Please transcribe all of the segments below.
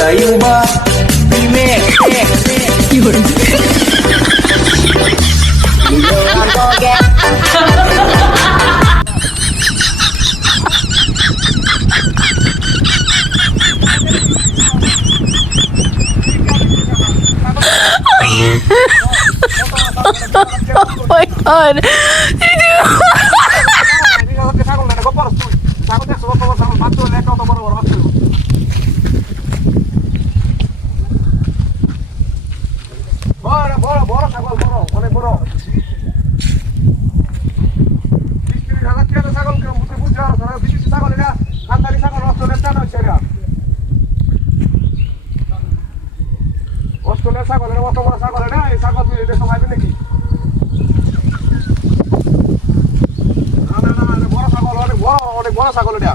Kayo ba? Pimek. Liburan boget. Oh my god. অস্ট্রেলিয়ার ছাগলের অত বড় ছাগল না, এই ছাগল তুই এটা সময় নাকি? না না না, বড় ছাগল, অনেক বড় ছাগল এটা।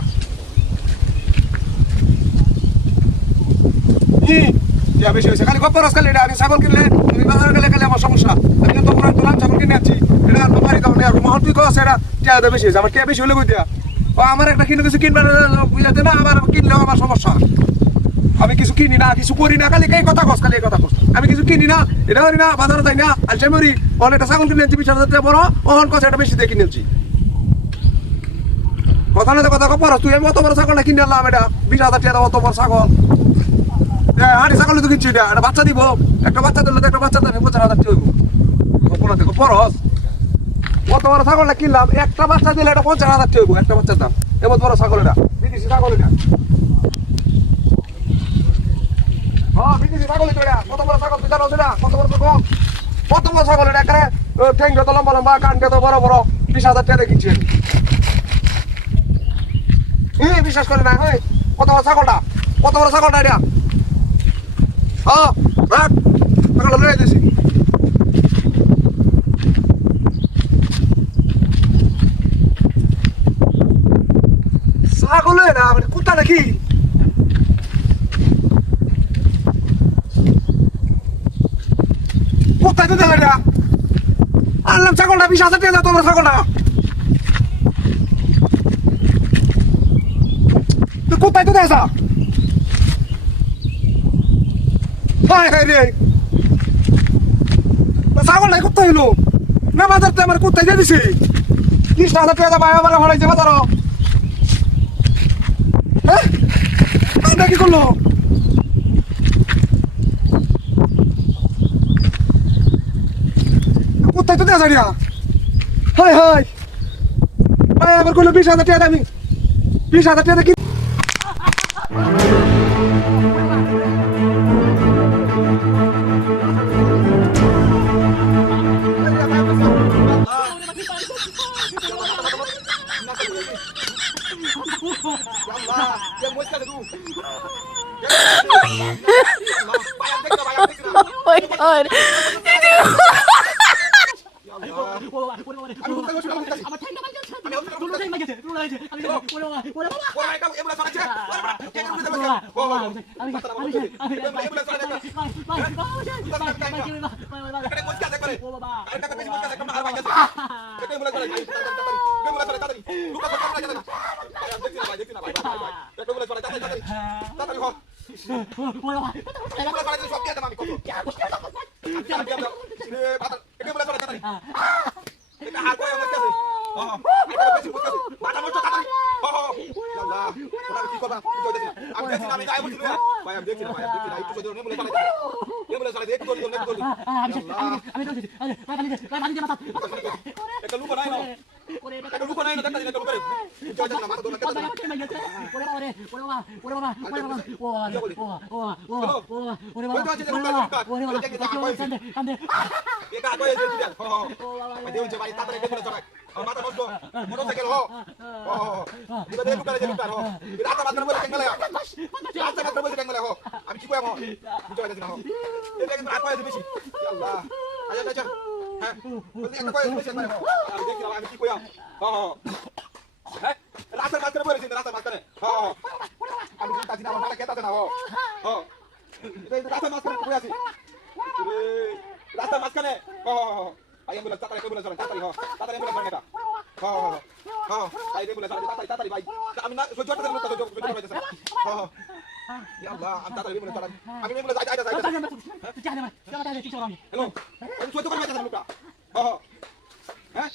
বেশি হয়েছে খালি গপ্প রস খালি এটা। আমি ছাগল কিনলে তুমি বাজারে গেলে খালি আমার সমস্যা। আমি তো তোমার তোলাম ছাগল কিনে আনছি, এটা বাড়ি দাও না। মহল তুই কস এটা টিয়া বেশি হয়েছে, আমার টিয়া বেশি হলে কই দিয়া আমার একটা কিনে কিছু কিনবে বুঝাতে না, আমার কিনলেও আমার সমস্যা। আমি কিছু কিনি না, কিছু করি না, খালি এই কথা কস, খালি এই কথা কস। আমি কিছু কিনি না, এটা করি না, বাজারে যাই না, আলসে মরি। অনেকটা ছাগল কিনে আনছি 20,000 টাকা বড়, অহন কস এটা বেশি দিয়ে কিনে আনছি। কথা না কথা কর, তুই আমি অত বড় ছাগলটা কিনে আনলাম, এটা 20,000 টাকা অত বড় ছাগল। হাঁড়ি ছাগল তো কিনছি, এটা বাচ্চা দিব, একটা বাচ্চা দিলে একটা বাচ্চা দামে 50,000 টাকা হইব। কপনা দেখো পরস, অত বড় ছাগলটা কিনলাম, একটা বাচ্চা দিলে এটা 50,000 টাকা হইব, একটা বাচ্চার দাম। এমন বড় ছাগল এটা, বিদেশি ছাগল এটা। বিদেশি ছাগল এটা, কত বড় ছাগল তুই জানো না? কত বড় ছাগল, কত বড় ছাগল এটা, এখানে ঠেং যত লম্বা লম্বা, কান যত বড় বড়, 20,000 টাকা কিনছি। বিশ্বাস করে না, কত বড় ছাগলটা, কত বড় ছাগলটা এটা। ছাগলটা লড়াই দিয়েছি। ছাগল না মানে কুত্তা নাকি? কোথায় তো দেখলে আনলাম ছাগলটা 20,000 টাকা তোমার ছাগলটা। তুই কোথায় তো দেখা? হায় হায় রে, ছাগলটাই কোথায় হইলো না? বাজারতে আমার কোথায় দিয়ে দিছে 30,000 টাকা ভাই আমার হরাইছে বাজার। হ্যাঁ কি করলো? কোথায় তো দেখা যায়? হাই হাই ভাই আবার করলো 20,000 টাকা দামি, 20,000 টাকা কি? Oh my god. আমি কি কইব এটা কিন্তু রাত হয়ে বেশি আল্লাহ আচ্ছা আচ্ছা হ্যাঁ বলি একটা কই বেশি মানে আমি দেখি আমি কি কইব হ্যাঁ রাতের মাঝখানে বলেছি রাতের মাঝখানে আমি কি তাজি না আমার মাথা কেতাতে না এটা রাতের মাঝখানে কই আছি রাতের মাঝখানে আই এমবুলেন্স তাড়াতাড়ি তাড়াতাড়ি এমবুলেন্স এটা আই এমবুলেন্স তাড়াতাড়ি ভাই আমি না সহ্য করতে সহ্য করতে পারতেছ না হ্যাঁ ইয়া আল্লাহ আমি তাড়াতাড়ি বলে তাড়াতাড়ি আমি বলে যাই যাই যাই হ্যালো আমি সহ্য করতে পারতেছ না লোকটা হ্যাঁ হ্যাঁ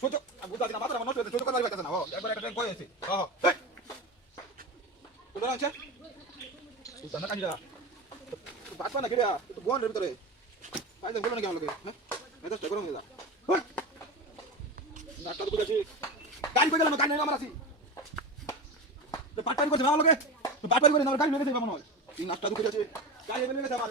সহ্য বুঝা দিনা মাথা নষ্ট হয়ে সহ্য করতে পারতেছ না হ্যাঁ একবার একটা ট্রেন কই আছে হ্যাঁ তো দাঁড়া আছে সুলতান না কাজিরা বাটপা না কেড়া তো গোয়ানের ভিতরে ফাইদা বলো না কেমন লাগে হ্যাঁ মেজাজটা গরম হয়ে যা নাটটা তো বুঝাছি গাড়ি কই গেলাম গাড়ি নেই আমার আছি তো পাটপাড়ি করছে ভালো লাগে তো পাটপাড়ি করে আমার গাড়ি নিয়ে গেছে মনে হয় এই নাটটা তো বুঝাছি গাড়ি নিয়ে গেছে আমার